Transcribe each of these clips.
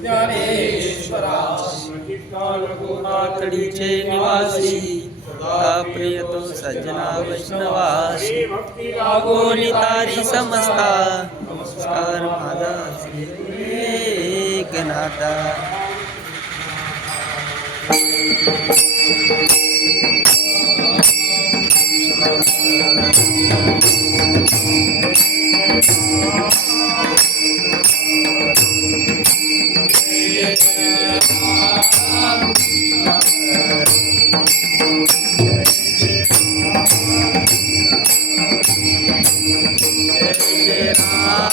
ज्ञानेश्वराचे निवासी प्रियतो सज्जना वैष्णवासी लागो तारी समस्ता। नमस्कार माझा एकनाथा Jai Ram.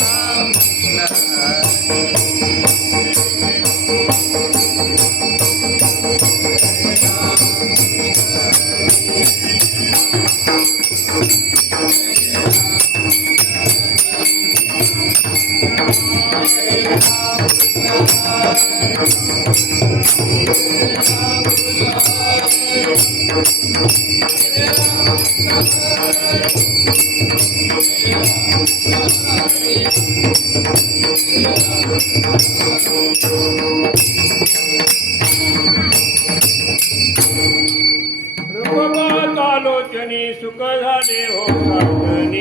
सुख झाले हो साधनी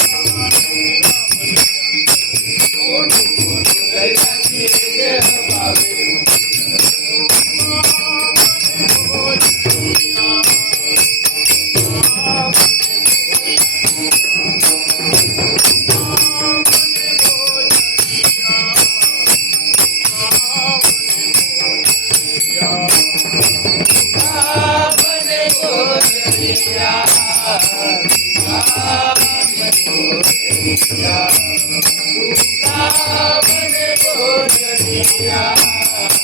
Yeah.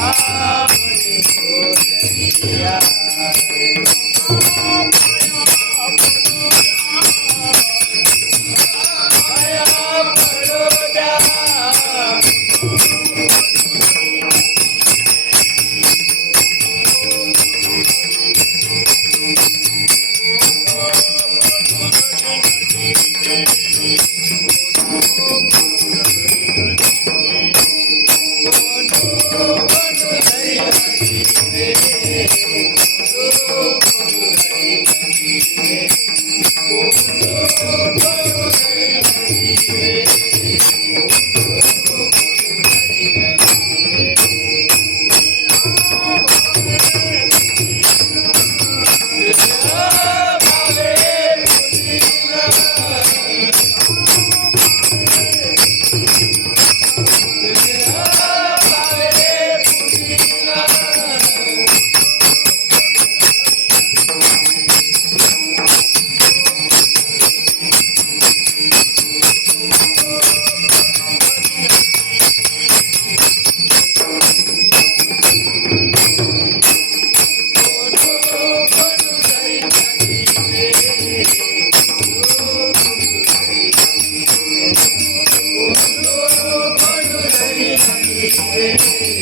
आपने छोड़ दिया Amém.